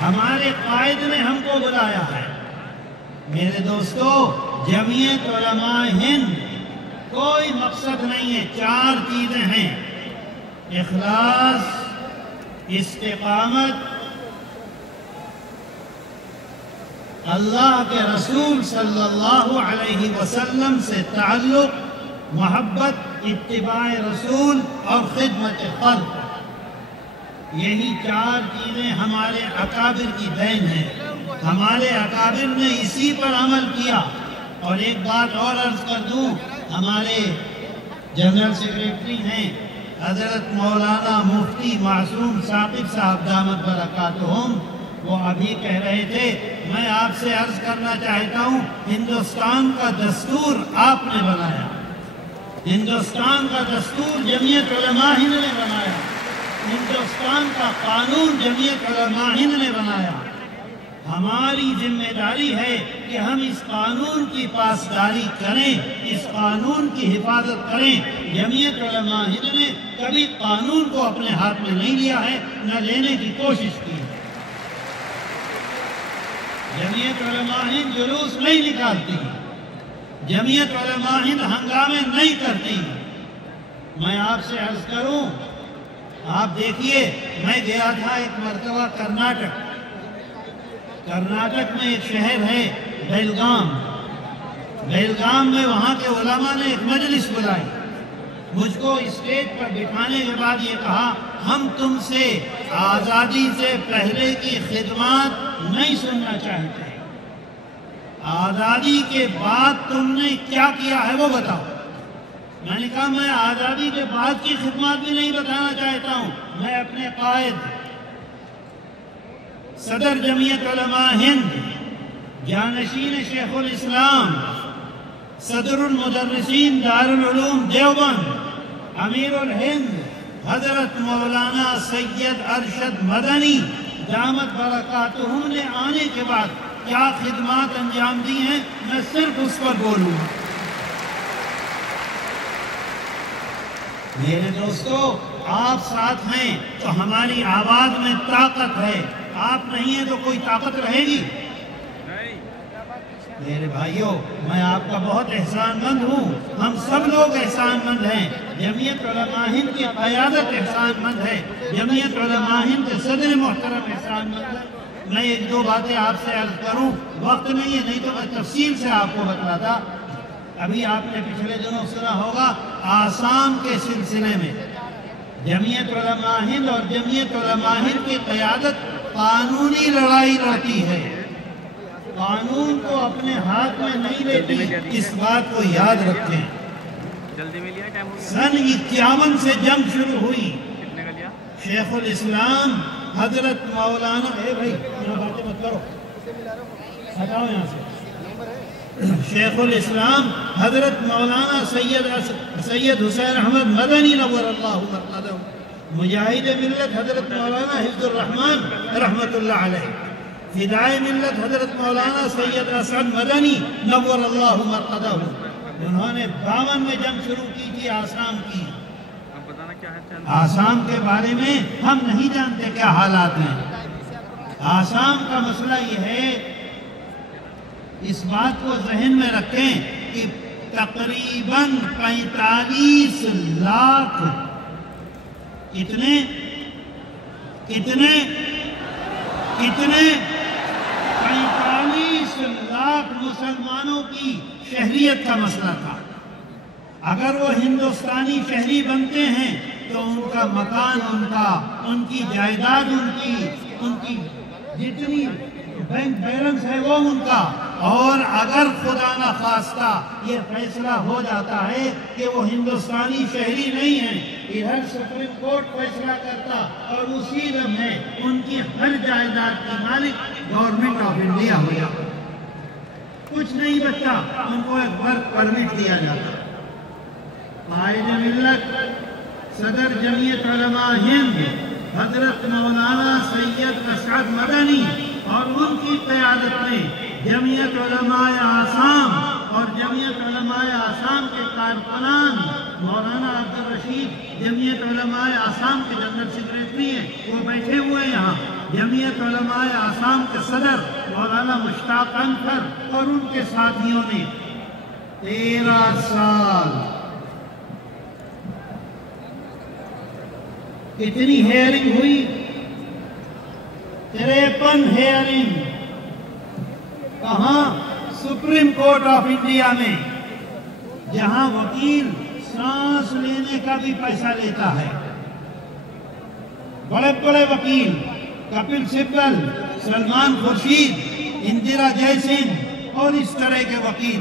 ہمارے قائد نے ہم کو بلایا ہے۔ میرے دوستو، جمعیت علماء ہند کوئی مقصد نہیں ہے، 4 چیزیں ہیں: اخلاص، استقامت، اللہ کے رسول صلی اللہ علیہ وسلم سے تعلق، محبت، اتباع رسول اور خدمت خلق۔ یہی 4 چیزیں ہمارے اکابر کی دین ہیں۔ ہمارے اکابر نے اسی پر عمل کیا۔ اور ایک بات اور عرض کر دوں، ہمارے جنرل سیکریٹری ہیں حضرت مولانا مفتی معصوم ثاقب صاحب دامت برکاتہم، وہ ابھی کہہ رہے تھے، میں آپ سے عرض کرنا چاہتا ہوں، ہندوستان کا دستور آپ نے بنایا، ہندوستان کا دستور جمعیت علماء ہند نے بنایا، ہندوستان کا قانون جمعیت علماء ہند نے بنایا۔ ہماری ذمہ داری ہے کہ ہم اس قانون کی پاسداری کریں، اس قانون کی حفاظت کریں۔ جمعیت علماء ہند نے کبھی قانون کو اپنے ہاتھ میں نہیں لیا ہے، نہ لینے کی کوشش کی ہے۔ جمعیت علماء ہند جلوس نہیں نکالتی، جمعیت علماء ہند ہنگامے نہیں کرتی۔ میں آپ سے عرض کروں، آپ دیکھیے، میں گیا تھا ایک مرتبہ کرناٹک میں ایک شہر ہے بیلگام میں، وہاں کے علماء نے ایک مجلس بلائی۔ مجھ کو اسٹیج پر بٹھانے کے بعد یہ کہا، ہم تم سے آزادی سے پہلے کی خدمات نہیں سننا چاہتے، آزادی کے بعد تم نے کیا کیا ہے وہ بتاؤ۔ میں نے کہا، میں آزادی کے بعد کی خدمات بھی نہیں بتانا چاہتا ہوں، میں اپنے قائد صدر جمعیت علماء ہند، جانشین شیخ الاسلام، صدر المدرسین دارالعلوم دیوبند، امیر الہند حضرت مولانا سید ارشد مدنی دامت برکاتہم نے آنے کے بعد کیا خدمات انجام دی ہیں، میں صرف اس پر بولوں گا۔ میرے دوستو، آپ ساتھ ہیں تو ہماری آواز میں طاقت ہے، آپ نہیں ہیں تو کوئی طاقت رہے گی؟ میرے بھائیوں، میں آپ کا بہت احسان مند ہوں، ہم سب لوگ احسان مند ہیں۔ جمعیت علماء ہند کی قیادت احسان مند ہے، جمعیت علماء ہند کے صدر محترم احسان مند ہے۔ میں 1-2 باتیں آپ سے عرض کروں، وقت نہیں ہے، نہیں تو میں تفصیل سے آپ کو بتلاتا۔ ابھی آپ نے پچھلے دنوں سنا ہوگا، آسام کے سلسلے میں جمعیت علماء ہند اور جمعیت علماء ہند کی قیادت قانونی لڑائی لڑتی ہے، قانون کو اپنے ہاتھ میں نہیں لیتی، اس بات کو یاد رکھیں۔ سن 51 سے جنگ شروع ہوئی، شیخ الاسلام حضرت مولانا باتیں مت کرو، ہٹاؤ یہاں سے، شیخ الاسلام حضرت مولانا سید حسین احمد مدنی نور اللہ مرقدہ، مجاہد ملت حضرت مولانا حفظ الرحمن رحمت اللہ علیہ، فدائے ملت حضرت مولانا سید اسعد مدنی نور اللہ مرقدہ، انہوں نے 52 میں جنگ شروع کی تھی آسام کی۔ آسام کے بارے میں ہم نہیں جانتے کیا حالات ہیں۔ آسام کا مسئلہ یہ ہے، اس بات کو ذہن میں رکھیں کہ تقریباً 45 لاکھ کتنے 45 لاکھ مسلمانوں کی شہریت کا مسئلہ تھا۔ اگر وہ ہندوستانی شہری بنتے ہیں تو ان کا مکان ان کی جائیداد ان کی جتنی بینک بیلنس ہے وہ ان کا، اور اگر خدا نہ خواستہ یہ فیصلہ ہو جاتا ہے کہ وہ ہندوستانی شہری نہیں ہیں، ادھر سپریم کورٹ فیصلہ کرتا اور اسی لمحے ان کی ہر جائیداد کا مالک گورنمنٹ آف انڈیا ہو جاتا، کچھ نہیں بچتا، ان کو ایک ورک پرمٹ دیا جاتا۔ قائد ملت صدر جمعیت علماء ہند حضرت مولانا سید اسعد مدنی اور ان کی قیادت میں جمعیت علماء آسام اور جمعیت علماء آسام کے کارکنان، مولانا عبدالرشید جمعیت علماء آسام کے جنرل سیکریٹری ہیں، وہ بیٹھے ہوئے یہاں، جمعیت علماء آسام کے صدر مولانا مشتاق انصر اور ان کے ساتھیوں نے 13 سال کتنی ہیئرنگ ہوئی؟ 53 ہیئرنگ. کہاں؟ سپریم کورٹ آف انڈیا میں، جہاں وکیل سانس لینے کا بھی پیسہ لیتا ہے. بڑے بڑے وکیل، کپل سبل، سلمان خورشید، اندرا جے سنگھ اور اس طرح کے وکیل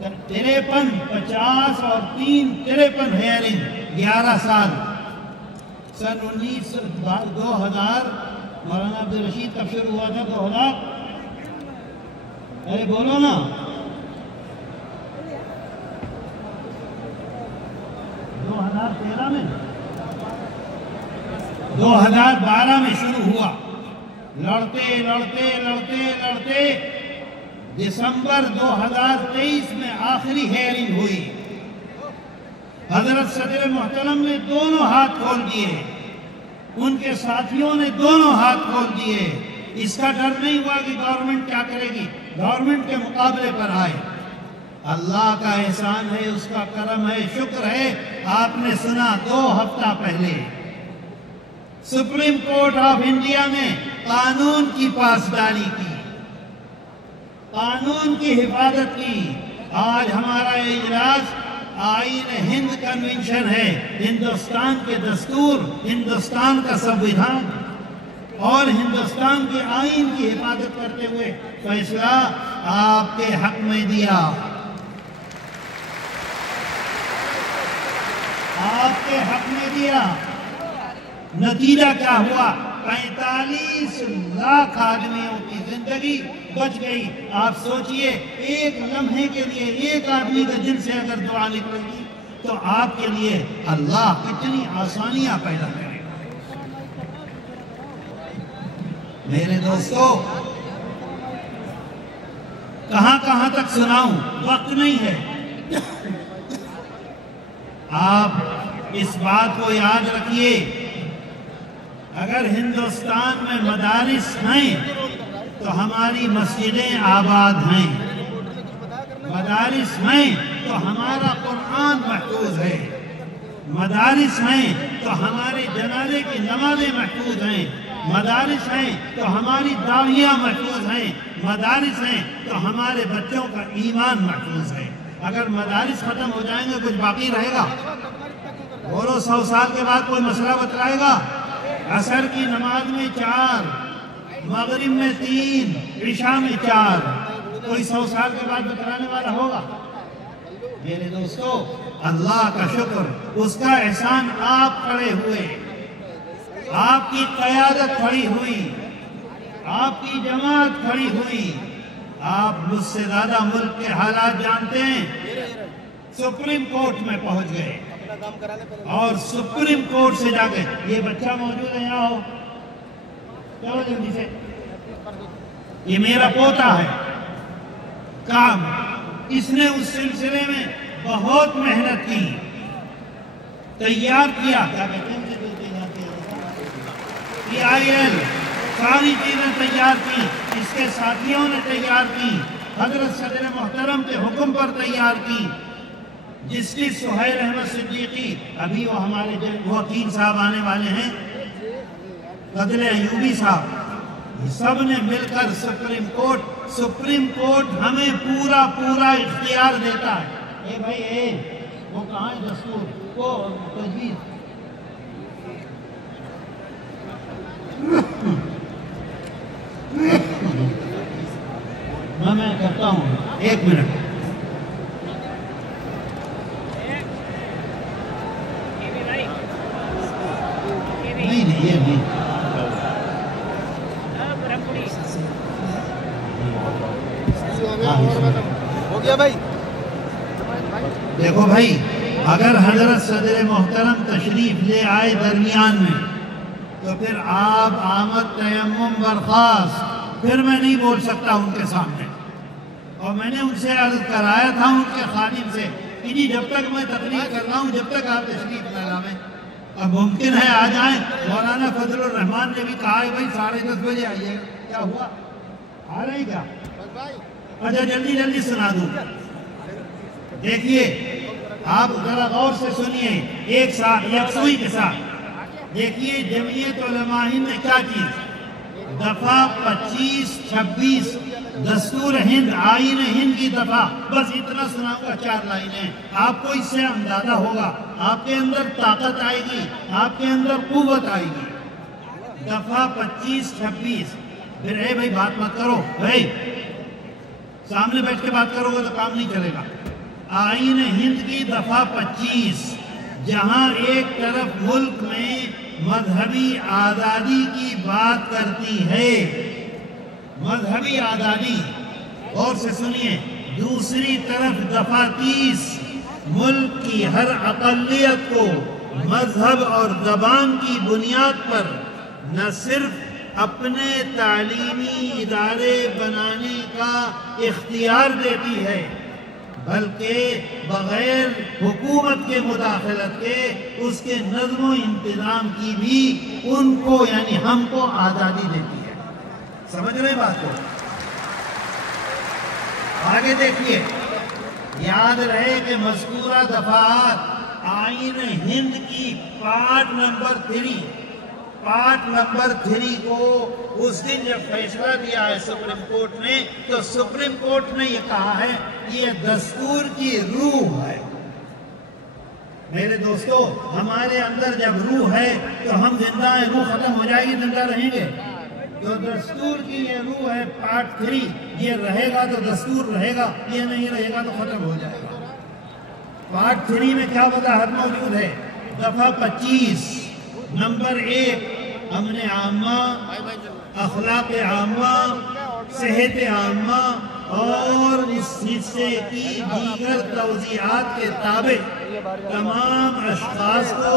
53 50 اور 53 ہیئرنگ 11 سال. سن 2000 مولانا عبدالرشید کب شروع ہوا تھا؟ 2000. ارے بولو نا. 2013 میں 2012 میں شروع ہوا. لڑتے لڑتے لڑتے لڑتے دسمبر 2023 میں آخری ہیئرنگ ہوئی. حضرت صدر محترم نے دونوں ہاتھ کھول دیے، ان کے ساتھیوں نے دونوں ہاتھ کھول دیے. اس کا ڈر نہیں ہوا کہ گورنمنٹ کیا کرے گی، گورنمنٹ کے مقابلے پر آئے. اللہ کا احسان ہے، اس کا کرم ہے، شکر ہے. آپ نے سنا 2 ہفتہ پہلے سپریم کورٹ آف انڈیا نے قانون کی پاسداری کی، قانون کی حفاظت کی. آج ہمارا اجلاس آئین ہند کنونشن ہے، ہندوستان کے دستور، ہندوستان کا سنویدھان اور ہندوستان کے آئین کی حفاظت کرتے ہوئے فیصلہ آپ کے حق میں دیا. آپ کے حق میں دیا. نتیجہ کیا ہوا؟ 45 لاکھ آدمیوں کی زندگی بچ گئی. آپ سوچئے ایک لمحے کے لیے ایک آدمی کے دل سے اگر دعا نکلے گی تو آپ کے لیے اللہ کتنی آسانیاں پیدا کرے گا. میرے دوستو، کہاں کہاں تک سناؤں، وقت نہیں ہے. آپ اس بات کو یاد رکھیے، اگر ہندوستان میں مدارس ہیں تو ہماری مسجدیں آباد ہیں. مدارس ہیں تو ہمارا قرآن محفوظ ہے. مدارس ہیں تو ہمارے جنازے کی نمازیں محفوظ ہیں. مدارس ہیں تو ہماری دعویاں محفوظ ہیں. مدارس ہیں تو ہمارے بچوں کا ایمان محفوظ ہے. اگر مدارس ختم ہو جائیں گے کچھ باقی رہے گا؟ اور 100 سال کے بعد کوئی مسئلہ بتلائے گا؟ عصر کی نماز میں 4، مغرب میں 3، عشاء میں 4، کوئی 100 سال کے بعد بتلانے والا ہوگا؟ میرے دوستو، اللہ کا شکر، اس کا احسان. آپ کھڑے ہوئے، آپ کی قیادت کھڑی ہوئی، آپ کی جماعت کھڑی ہوئی. آپ مجھ سے زیادہ ملک کے حالات جانتے ہیں. سپریم کورٹ میں پہنچ گئے اور سپریم کورٹ سے جا کے یہ بچہ موجود ہے، یہاں ہو، چلو جلدی سے. یہ میرا پوتا ہے کام. اس نے اس سلسلے میں بہت محنت کی، تیار کیا. کیا کہتے ہیں PIL ساری چیزیں تیار کی، اس کے ساتھیوں نے تیار کی، حضرت صدر محترم کے حکم پر تیار کی. جسٹس سہیل احمد صدیقی، ابھی وہ ہمارے وکیل صاحب آنے والے ہیں، فضل ایوبی صاحب، سب نے مل کر سپریم کورٹ ہمیں پورا اختیار دیتا ہے. اے بھائی اے، وہ کہاں ہے دستور، وہ تجویز. میں کرتا ہوں، 1 منٹ. نہیں یہ نہیں. ہو گیا بھائی. دیکھو بھائی، اگر حضرت صدر محترم تشریف لے آئے درمیان میں تو پھر آپ آمد تیمم برخاست. پھر میں نہیں بول سکتا ان کے سامنے. اور میں نے ان سے عرض کرایا تھا ان کے خادم سے کہ جی جب تک میں تقریر کر رہا ہوں، جب تک آپ تشریف نہ لائیں اب ممکن ہے آ جائیں. مولانا فضل الرحمان نے بھی کہا ہے بھائی 10:30 بجے آئیے. کیا ہوا؟ آ رہے کیا؟ اچھا جلدی جلدی سنا دوں. دیکھیے آپ ذرا غور سے سنیے ایک ساتھ یکسوئی کے ساتھ. دیکھیے جمعیت علماء ہند نے کیا چیز دفعہ 25-26 دستور ہند آئین ہند کی دفعہ بس اتنا سناؤں گا 4 لائنیں. آپ کو اس سے اندازہ ہوگا آپ کے اندر طاقت آئے گی آپ کے اندر قوت آئے گی. دفعہ 25-26 پھر اے بھائی بات مت کرو بھائی سامنے بیٹھ کے بات کرو گے تو کام نہیں چلے گا. آئین ہند کی دفعہ 25 جہاں ایک طرف ملک میں مذہبی آزادی کی بات کرتی ہے مذہبی آزادی اور سے سنیے دوسری طرف دفعہ 30 ملک کی ہر اقلیت کو مذہب اور زبان کی بنیاد پر نہ صرف اپنے تعلیمی ادارے بنانے کا اختیار دیتی ہے بلکہ بغیر حکومت کے مداخلت کے اس کے نظم و انتظام کی بھی ان کو یعنی ہم کو آزادی دیتی ہے. سمجھ رہے بات کو؟ آگے دیکھیے یاد رہے کہ مذکورہ دفعات آئین ہند کی پارٹ نمبر 3 کو اس دن جب فیصلہ دیا ہے سپریم کورٹ نے تو سپریم کورٹ نے یہ کہا ہے یہ دستور کی روح ہے. میرے دوستو ہمارے اندر جب روح ہے تو ہم زندہ ہیں. روح ختم ہو جائے گی زندہ رہیں گے. تو دستور کی یہ روح ہے پارٹ 3 یہ رہے گا تو دستور رہے گا یہ نہیں رہے گا تو ختم ہو جائے گا. پارٹ 3 میں کیا وضاحت موجود ہے؟ دفعہ 25 نمبر 1 امن عامہ اخلاق عامہ صحت عامہ اور اس حصے کی دیگر توضیحات کے تابع تمام اشخاص کو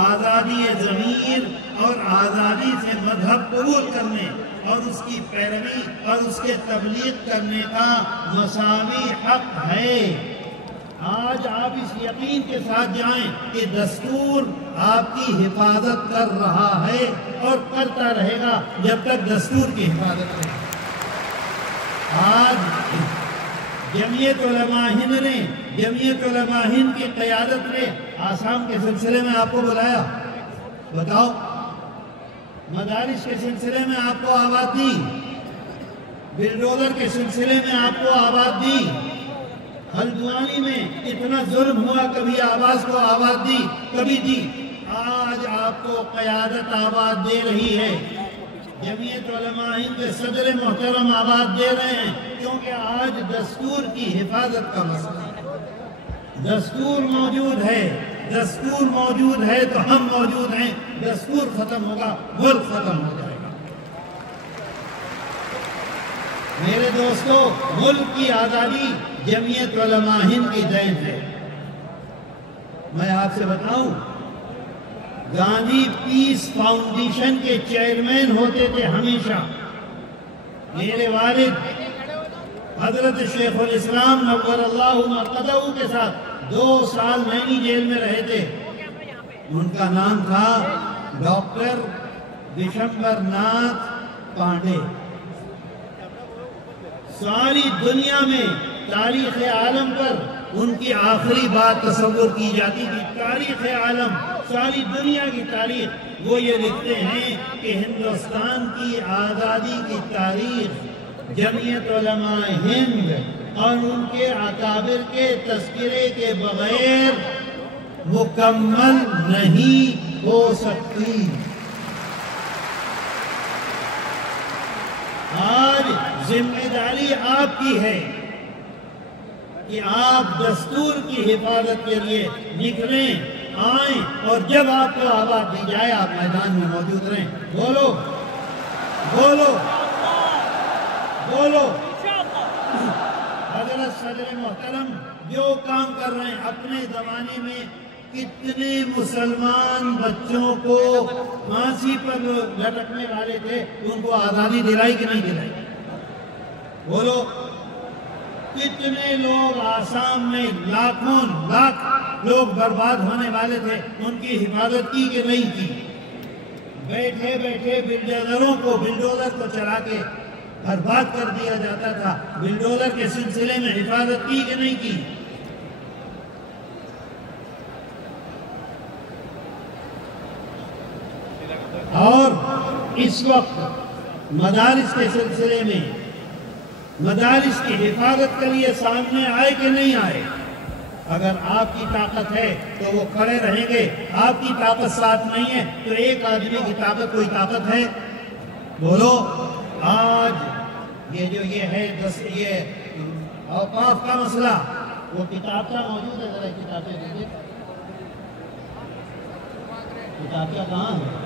آزادی ضمیر اور آزادی سے مذہب قبول کرنے اور اس کی پیروی اور اس کے تبلیغ کرنے کا مساوی حق ہے. آج آپ اس یقین کے ساتھ جائیں کہ دستور آپ کی حفاظت کر رہا ہے اور کرتا رہے گا جب تک دستور کی حفاظت رہے. آج جمعیت علماء ہند نے جمعیت علماء ہند کی قیادت نے آسام کے سلسلے میں آپ کو بلایا. بتاؤ مدارس کے سلسلے میں آپ کو آواز دی بلڈوزر کے سلسلے میں آپ کو آواز دی ہلدوانی میں اتنا ظلم ہوا کبھی آواز کو آواز دی کبھی دی. آج آپ کو قیادت آواز دے رہی ہے. جمعیت علماء ہند کے صدر محترم آواز دے رہے ہیں کیونکہ آج دستور کی حفاظت کا مسئلہ ہے. دستور موجود ہے تو ہم موجود ہیں. دستور ختم ہوگا ملک ختم ہو جائے گا. میرے دوستو ملک کی آزادی جمعیت علماء ہند کی دین ہے. میں آپ سے بتاؤں گاندھی پیس فاؤنڈیشن کے چیئرمین ہوتے تھے ہمیشہ. میرے والد حضرت شیخ الاسلام نور اللہ مرقدہ کے ساتھ 2 سال نینی جیل میں رہے تھے. ان کا نام تھا ڈاکٹر وشمبر ناتھ پانڈے. ساری دنیا میں تاریخ عالم پر ان کی آخری بات تصور کی جاتی تھی. تاریخ عالم ساری دنیا کی تاریخ وہ یہ لکھتے ہیں کہ ہندوستان کی آزادی کی تاریخ جمعیت علماء ہند اور ان کے اکابر کے تذکرے کے بغیر مکمل نہیں ہو سکتی. آج ذمہ داری آپ کی ہے کہ آپ دستور کی حفاظت کے لیے نکلیں آئیں اور جب آپ کو آواز دی جائے آپ میدان میں موجود رہیں. بولو بولو بولو. حضرت صدر محترم جو کام کر رہے ہیں اپنے زمانے میں کتنے مسلمان بچوں کو پھانسی پر لٹکنے والے تھے ان کو آزادی دلائی کہ نہیں دلائی؟ بولو. کتنے لوگ آسام میں لاکھوں لاکھ لوگ برباد ہونے والے تھے، ان کی حفاظت کی کہ نہیں کی؟ بیٹھے بیٹھے بلڈوزروں کو بلڈوزر کو چلا کے برباد کر دیا جاتا تھا، بلڈوزر کے سلسلے میں حفاظت کی کہ نہیں کی؟ اور اس وقت مدارس کے سلسلے میں مدارس کی حفاظت کے لیے سامنے آئے کہ نہیں آئے؟ اگر آپ کی طاقت ہے تو وہ کھڑے رہیں گے، آپ کی طاقت ساتھ نہیں ہے تو ایک آدمی کی طاقت کوئی طاقت ہے؟ بولو۔ آج یہ ہے یہ اوقاف کا مسئلہ، وہ کتاب کا موجود ہے، ذرا کتابیں دیکھیں، کتاب کہاں ہے؟